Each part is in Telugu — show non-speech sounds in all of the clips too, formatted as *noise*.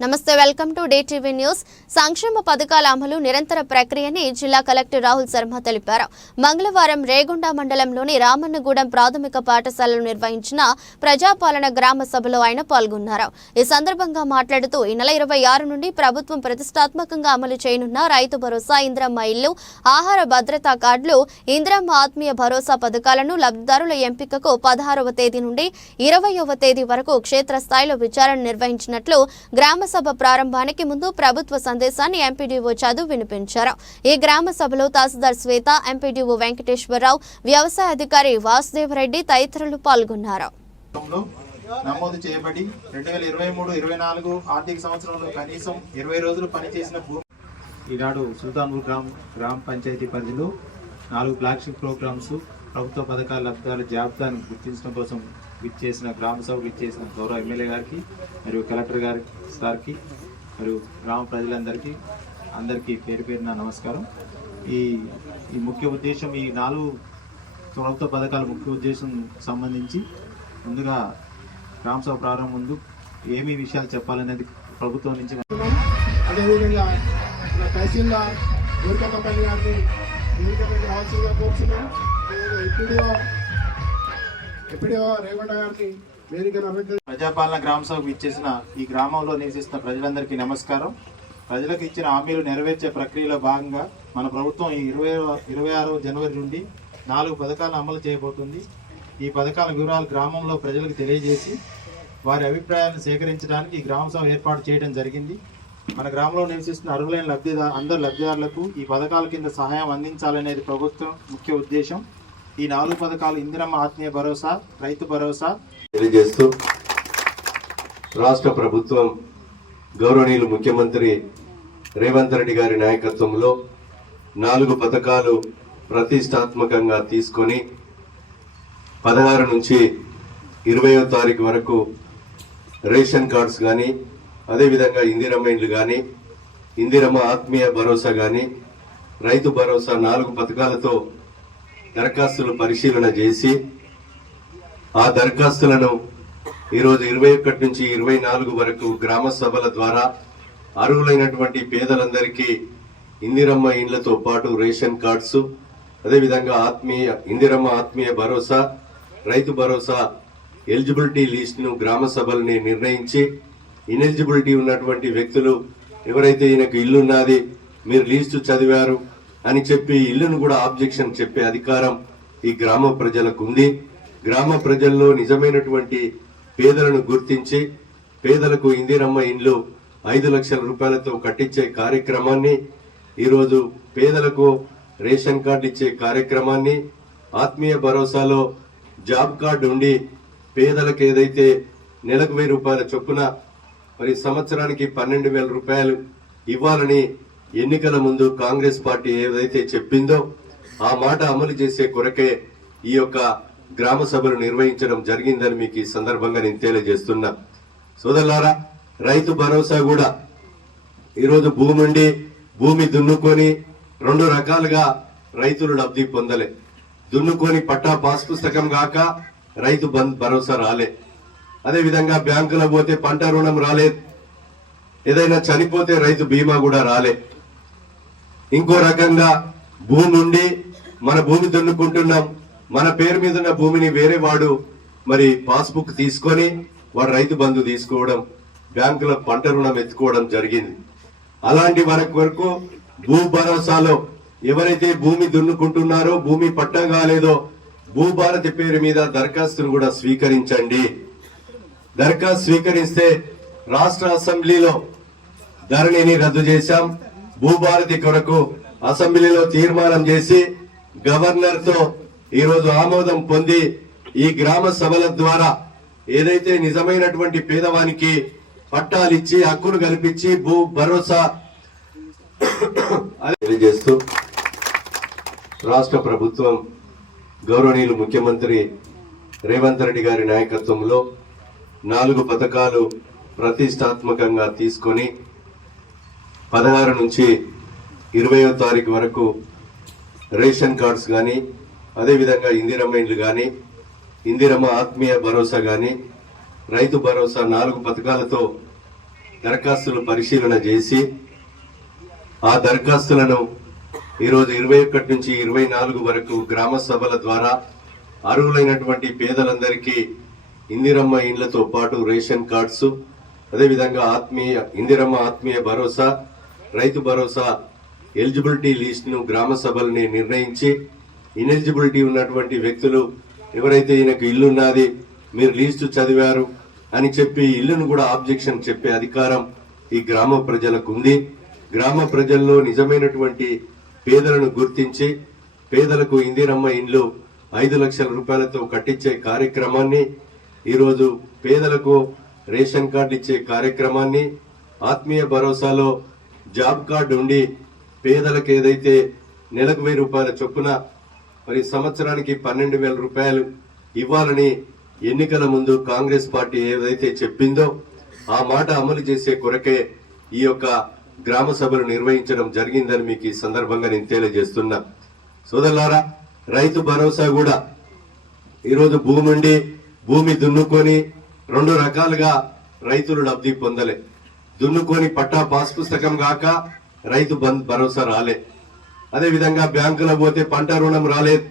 నమస్తే welcome to day TV news. సంక్షేమ పథకాల అమలు నిరంతర ప్రక్రియని జిల్లా కలెక్టర్ రాహుల్ శర్మ తెలిపారు. మంగళవారం రేగొండ మండలంలోని రామన్నగూడెం ప్రాథమిక పాఠశాలలో నిర్వహించిన ప్రజాపాలన గ్రామ సభలో ఆయన పాల్గొన్నారు. ఈ సందర్భంగా మాట్లాడుతూ ఈ నెల ఇరవై ఆరు నుండి ప్రభుత్వం ప్రతిష్టాత్మకంగా అమలు చేయనున్న రైతు భరోసా ఇంద్రమ్మ ఇల్లు ఆహార భద్రతా కార్డులు ఇంద్రమ్మ ఆత్మీయ భరోసా పథకాలను లబ్ధిదారుల ఎంపికకు పదహారవ తేదీ నుండి ఇరవయవ తేదీ వరకు క్షేత్రస్థాయిలో విచారణ నిర్వహించినట్లు గ్రామ సభ ప్రారంభానికి ముందు ప్రభుత్వ సందేశాన్ని ఎంపీడీఓ చదువు వినిపించారు. ఈ గ్రామ సభలో తహసీల్దార్ శ్వేత ఎంపీడీఓ వెంకటేశ్వరరావు వ్యవసాయ అధికారి వాసుదేవ్ రెడ్డి తదితరులు పాల్గొన్నారు. నమోదు చేయబడి రెండు వేల ఇరవై మూడు ఇరవై నాలుగు ఆర్థిక సంవత్సరంలో కనీసం ఇరవై రోజులు పనిచేసిన భూమి ఈనాడు సుల్తాన్పూర్ గ్రామ గ్రామ పంచాయతీ పరిధిలో నాలుగు ఫ్లాగ్షిప్ ప్రోగ్రామ్స్ ప్రభుత్వ పథకాల లబ్ధాల జాబితాను గుర్తించడం కోసం విచ్చేసిన గ్రామ సభకు ఇచ్చేసిన గౌరవ ఎమ్మెల్యే గారికి మరియు కలెక్టర్ గారి సార్కి మరియు గ్రామ ప్రజలందరికీ అందరికీ పేరు పేరున నమస్కారం. ఈ ఈ ముఖ్య ఉద్దేశం ఈ నాలుగు ప్రభుత్వ పథకాల ముఖ్య ఉద్దేశం సంబంధించి ముందుగా గ్రామ సభ ప్రారంభం ముందు ఏమి విషయాలు చెప్పాలనేది ప్రభుత్వం నుంచి అదేవిధంగా తహసీల్దార్ గోరికమ్మపల్లి గారిని రావాల్సిందిగా కోరుతున్నాం ఎప్పుడో ఎప్పుడో రేవండ గారిని ప్రజాపాలన గ్రామ సభకు ఇచ్చేసిన ఈ గ్రామంలో నివసిస్తున్న ప్రజలందరికీ నమస్కారం. ప్రజలకు ఇచ్చిన హామీలు నెరవేర్చే ప్రక్రియలో భాగంగా మన ప్రభుత్వం ఈ ఇరవై ఇరవై ఆరవ జనవరి నుండి నాలుగు పథకాలను అమలు చేయబోతుంది. ఈ పథకాల వివరాలు గ్రామంలో ప్రజలకు తెలియజేసి వారి అభిప్రాయాలను సేకరించడానికి ఈ గ్రామ సభ ఏర్పాటు చేయడం జరిగింది. మన గ్రామంలో నివసిస్తున్న అర్హులైన లబ్ధిదా అందరు లబ్ధిదారులకు ఈ పథకాల కింద సహాయం అందించాలనేది ప్రభుత్వం ముఖ్య ఉద్దేశం. ఈ నాలుగు పథకాలు ఇందిరమ్మ ఆత్మీయ భరోసా రైతు భరోసా. తెలియజేస్తూ రాష్ట్ర ప్రభుత్వం గౌరవనీయులు ముఖ్యమంత్రి రేవంత్ రెడ్డి గారి నాయకత్వంలో నాలుగు పథకాలు ప్రతిష్టాత్మకంగా తీసుకొని పదహారు నుంచి ఇరవయో తారీఖు వరకు రేషన్ కార్డ్స్ కానీ అదేవిధంగా ఇందిరమ్మ ఇండ్లు కానీ ఇందిరమ్మ ఆత్మీయ భరోసా కానీ రైతు భరోసా నాలుగు పథకాలతో దరఖాస్తులు పరిశీలన చేసి ఆ దరఖాస్తులను ఈరోజు ఇరవై ఒకటి నుంచి ఇరవై నాలుగు వరకు గ్రామ సభల ద్వారా అర్హులైనటువంటి పేదలందరికీ ఇందిరమ్మ ఇండ్లతో పాటు రేషన్ కార్డ్స్ అదేవిధంగా ఆత్మీయ ఇందిరమ్మ ఆత్మీయ భరోసా రైతు భరోసా ఎలిజిబిలిటీ లిస్ట్ను గ్రామ సభల్ని నిర్ణయించి ఇనెలిజిబిలిటీ ఉన్నటువంటి వ్యక్తులు ఎవరైతే ఈయనకు ఇల్లున్నది మీరు లీస్టు చదివారు అని చెప్పి ఇల్లును కూడా ఆబ్జెక్షన్ చెప్పే అధికారం ఈ గ్రామ ప్రజలకు ఉంది. గ్రామ ప్రజల్లో నిజమైనటువంటి పేదలను గుర్తించి పేదలకు ఇందిరమ్మ ఇండ్లు ఐదు లక్షల రూపాయలతో కట్టించే కార్యక్రమాన్ని ఈరోజు పేదలకు రేషన్ కార్డు ఇచ్చే కార్యక్రమాన్ని ఆత్మీయ భరోసాలో జాబ్ కార్డు ఉండి పేదలకు ఏదైతే నెలకు వెయ్యి రూపాయల చొప్పున మరి సంవత్సరానికి పన్నెండు వేల రూపాయలు ఇవ్వాలని ఎన్నికల ముందు కాంగ్రెస్ పార్టీ ఏదైతే చెప్పిందో ఆ మాట అమలు చేసే కొరకే ఈ యొక్క గ్రామ సభలు నిర్వహించడం జరిగిందని మీకు ఈ సందర్భంగా నేను తెలియజేస్తున్నా. సోదరులారా రైతు భరోసా కూడా ఈరోజు భూమి ఉండి భూమి దున్నుకొని రెండు రకాలుగా రైతులు లబ్ధి పొందలే. దున్నుకొని పట్టా పాస్ పుస్తకం కాక రైతు భరోసా రాలే. అదే విధంగా బ్యాంకులో పోతే పంట రుణం రాలేదు ఏదైనా చనిపోతే రైతు బీమా కూడా రాలే. ఇంకో రకంగా భూమి ఉండి మన భూమి దున్నుకుంటున్నాం. మన పేరు మీద ఉన్న భూమిని వేరే వాడు మరి పాస్బుక్ తీసుకొని వాడు రైతు బంధు తీసుకోవడం బ్యాంకులో పంట రుణం ఎత్తుకోవడం జరిగింది. అలాంటి వరకు వరకు భూ భరోసాలో ఎవరైతే భూమి దున్నుకుంటున్నారో భూమి పట్టం కాలేదో భూభారతి పేరు మీద దరఖాస్తును కూడా స్వీకరించండి. దరఖాస్తు స్వీకరిస్తే రాష్ట్ర అసెంబ్లీలో ధరణిని రద్దు చేశాం. భూభారతి కొరకు అసెంబ్లీలో తీర్మానం చేసి గవర్నర్తో ఈరోజు ఆమోదం పొంది ఈ గ్రామ సభల ద్వారా ఏదైతే నిజమైనటువంటి పేదవానికి పట్టాలిచ్చి హక్కును కల్పించి భూ భరోసా *coughs* తెలియజేస్తూ రాష్ట్ర ప్రభుత్వం గౌరవనీయులు ముఖ్యమంత్రి రేవంత్ రెడ్డి గారి నాయకత్వంలో నాలుగు పథకాలు ప్రతిష్టాత్మకంగా తీసుకొని పదహారు నుంచి ఇరవయో తారీఖు వరకు రేషన్ కార్డ్స్ కానీ అదేవిధంగా ఇందిరమ్మ ఇండ్లు కానీ ఇందిరమ్మ ఆత్మీయ భరోసా కానీ రైతు భరోసా నాలుగు పథకాలతో దరఖాస్తులు పరిశీలన చేసి ఆ దరఖాస్తులను ఈరోజు ఇరవై ఒకటి నుంచి ఇరవై నాలుగు వరకు గ్రామ సభల ద్వారా అర్హులైనటువంటి పేదలందరికీ ఇందిరమ్మ ఇండ్లతో పాటు రేషన్ కార్డ్స్ అదేవిధంగా ఆత్మీయ ఇందిరమ్మ ఆత్మీయ భరోసా రైతు భరోసా ఎలిజిబిలిటీ లిస్ట్ను గ్రామ సభల్ని నిర్ణయించి ఇనెలిజిబిలిటీ ఉన్నటువంటి వ్యక్తులు ఎవరైతే ఈయనకు ఇల్లున్నది మీరు లిస్టు చదివారు అని చెప్పి ఇల్లును కూడా ఆబ్జెక్షన్ చెప్పే అధికారం ఈ గ్రామ ప్రజలకు ఉంది గ్రామ ప్రజల్లో నిజమైనటువంటి పేదలను గుర్తించి పేదలకు ఇందిరమ్మ ఇండ్లు ఐదు లక్షల రూపాయలతో కట్టించే కార్యక్రమాన్ని ఈరోజు పేదలకు రేషన్ కార్డు ఇచ్చే కార్యక్రమాన్ని ఆత్మీయ భరోసాలో జాబ్ కార్డు ఉండి పేదలకు ఏదైతే నెలకు వెయ్యి రూపాయల చొప్పున మరి సంవత్సరానికి పన్నెండు వేల రూపాయలు ఇవ్వాలని ఎన్నికల ముందు కాంగ్రెస్ పార్టీ ఏదైతే చెప్పిందో ఆ మాట అమలు చేసే కొరకే ఈ యొక్క గ్రామ సభలు నిర్వహించడం జరిగిందని మీకు ఈ సందర్భంగా నేను తెలియజేస్తున్నా. సోదరులారా రైతు భరోసా కూడా ఈరోజు భూమి ఉండి భూమి దున్నుకొని రెండు రకాలుగా రైతులు లబ్ధి పొందలే. దున్నుకొని పట్టా పాస్ పుస్తకం కాక రైతు బంద్ భరోసా రాలే. అదే విధంగా బ్యాంకులో పోతే పంట రుణం రాలేదు.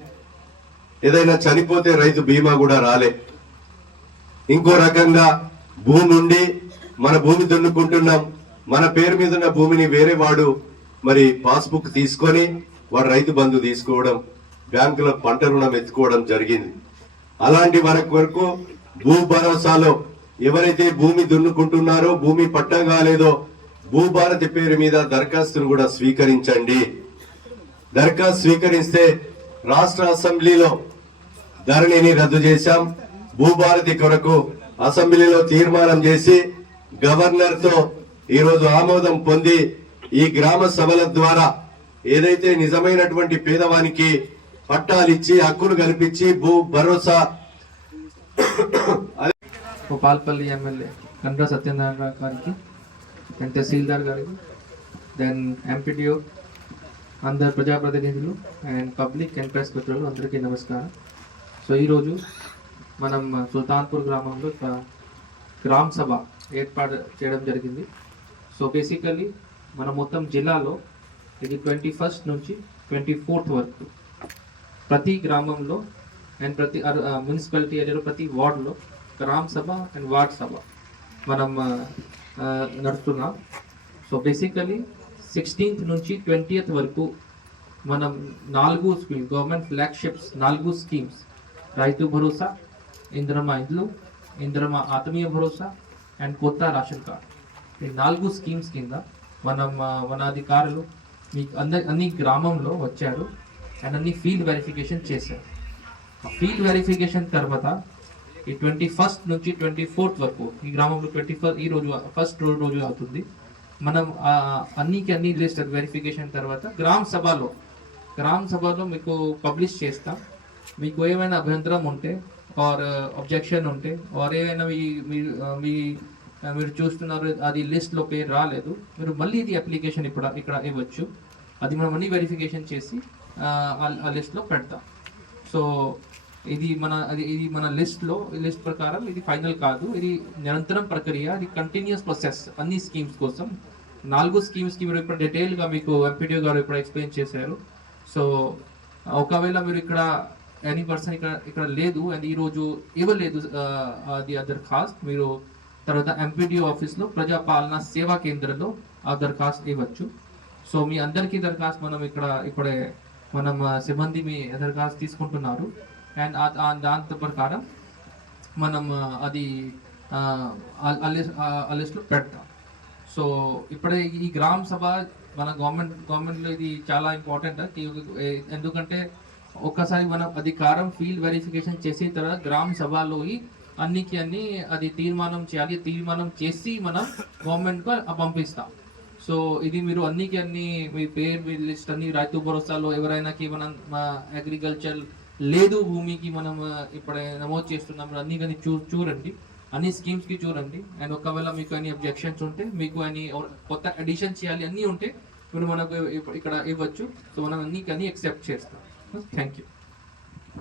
ఏదైనా చనిపోతే రైతు బీమా కూడా రాలే. ఇంకో రకంగా భూమి ఉండి మన భూమి దున్నుకుంటున్నాం. మన పేరు మీద ఉన్న భూమిని వేరే వాడు మరి పాస్బుక్ తీసుకొని వాడు రైతు బంధు తీసుకోవడం బ్యాంకులో పంట రుణం ఎత్తుకోవడం జరిగింది. అలాంటి వరకు వరకు భూ భరోసాలో ఎవరైతే భూమి దున్నుకుంటున్నారో భూమి పట్టా కాలేదో భూభారతి పేరు మీద దరఖాస్తును కూడా స్వీకరించండి. దరఖాస్తు స్వీకరిస్తే రాష్ట్ర అసెంబ్లీలో ధరణిని రద్దు చేశాం. భూభారతి కొరకు అసెంబ్లీలో తీర్మానం చేసి గవర్నర్తో ఈరోజు ఆమోదం పొంది ఈ గ్రామ సభల ద్వారా ఏదైతే నిజమైనటువంటి పేదవానికి పట్టాలిచ్చి హక్కులు కల్పించి భూ భరోసా భూపాల్పల్లి ఎమ్మెల్యే కండ్ర సత్యనారాయణ గారికి అండ్ తహసీల్దార్ గారికి దెన్ ఎంపీడీఓ అందరు ప్రజాప్రతినిధులు అండ్ పబ్లిక్ అండ్ ప్రెస్ మిత్రులు అందరికీ నమస్కారం. సో ఈరోజు మనం సుల్తాన్పూర్ గ్రామంలో ఒక గ్రామ సభ ఏర్పాటు చేయడం జరిగింది. సో బేసికలీ మన మొత్తం జిల్లాలో ఇది ట్వంటీ ఫస్ట్ నుంచి ట్వంటీ ఫోర్త్ వరకు. ప్రతి గ్రామంలో అండ్ ప్రతి uh, మున్సిపాలిటీ ఏరియాలో ప్రతి వార్డులో గ్రామ సభ అండ్ వార్డ్ సభ. మనం నడుస్తున్నాం. సో బేసికలీ సిక్స్టీన్త్ నుంచి ట్వంటీయత్ వరకు మనం నాలుగు స్కీమ్ గవర్నమెంట్ ఫ్లాగ్షిప్స్ నాలుగు స్కీమ్స్. రైతు భరోసా ఇంద్రమ ఇండ్లు ఇంద్రమ ఆత్మీయ భరోసా అండ్ కొత్త రేషన్ కార్డ్. ఈ నాలుగు స్కీమ్స్ కింద మనం మన అధికారులు మీకు అందరి అన్ని గ్రామంలో వచ్చారు అండ్ అన్ని ఫీల్డ్ వెరిఫికేషన్ చేశారు. ఫీల్డ్ వెరిఫికేషన్ తర్వాత ఈ ట్వంటీ ఫస్ట్ నుంచి ట్వంటీ ఫోర్త్ వరకు ఈ గ్రామంలో ట్వంటీ ఫస్ట్ ఈ రోజు ఫస్ట్ రోజు రోజు అవుతుంది. మనం అన్నికి అన్ని లిస్ట్ వెరిఫికేషన్ తర్వాత గ్రామ సభలో గ్రామ సభలో మీకు పబ్లిష్ చేస్తాం. మీకు ఏమైనా అభ్యంతరం ఉంటే ఆర్ అబ్జెక్షన్ uh, ఉంటే ఆర్ ఏమైనా మీ మీ- మీరు చూస్తున్నారు అది లిస్ట్లో పేరు రాలేదు మీరు మళ్ళీ ఇది అప్లికేషన్ ఇప్పుడు ఇక్కడ ఇవ్వచ్చు. అది మనం అన్ని వెరిఫికేషన్ చేసి ఆ లిస్ట్లో పెడతాం. సో ఇది మన అది ఇది మన లిస్ట్లో లిస్ట్ ప్రకారం ఇది ఫైనల్ కాదు. ఇది నిరంతరం ప్రక్రియ ఇది కంటిన్యూస్ ప్రాసెస్ అన్ని స్కీమ్స్ కోసం. నాలుగు స్కీమ్స్కి మీరు ఇప్పుడు డీటెయిల్గా మీకు ఎంపీడీఓ గారు ఇప్పుడు ఎక్స్ప్లెయిన్ చేశారు. సో ఒకవేళ మీరు ఇక్కడ ఎనీ పర్సన్ ఇక్కడ ఇక్కడ లేదు అండ్ ఈ రోజు ఇవ్వలేదు ఆ, అది ఆ దరఖాస్త్ మీరు తర్వాత ఎంపీడీఓ ఆఫీస్లో ప్రజాపాలన సేవా కేంద్రంలో ఆ దరఖాస్తు ఇవ్వచ్చు. సో మీ అందరికీ దరఖాస్తు మనం ఇక్కడ ఇప్పుడే మనం సిబ్బంది మీ దరఖాస్తు తీసుకుంటున్నారు. అండ్ దాని uh, ప్రకారం మనం uh, అది uh, ఆ, లిస్ట్లో పెడతాం. సో ఇప్పుడే ఈ గ్రామ సభ మన గవర్నమెంట్ గవర్నమెంట్లో ఇది చాలా ఇంపార్టెంట్. ఎందుకంటే ఒక్కసారి మనం అధికారం ఫీల్డ్ వెరిఫికేషన్ చేసిన తర్వాత గ్రామ సభలో అన్నికి అన్ని అది తీర్మానం చేయాలి తీర్మానం చేసి మనం గవర్నమెంట్కు పంపిస్తాం. సో ఇది మీరు అన్నికి అన్ని మీ పేరు మీ లిస్ట్ అన్ని రైతు భరోసాలో ఎవరైనా మనం అగ్రికల్చర్ లేదు భూమికి మనం ఇప్పుడు నమోదు చేస్తున్నాం అన్ని కానీ చూ చూడండి. అన్ని స్కీమ్స్కి చూడండి. అండ్ ఒకవేళ మీకు అన్ని అబ్జెక్షన్స్ ఉంటే మీకు అన్ని కొత్త అడిషన్ చేయాలి అన్నీ ఉంటే మీరు మనకు ఇక్కడ ఇవ్వచ్చు. సో మనం అన్ని కానీ యాక్సెప్ట్ చేస్తాం. Thank you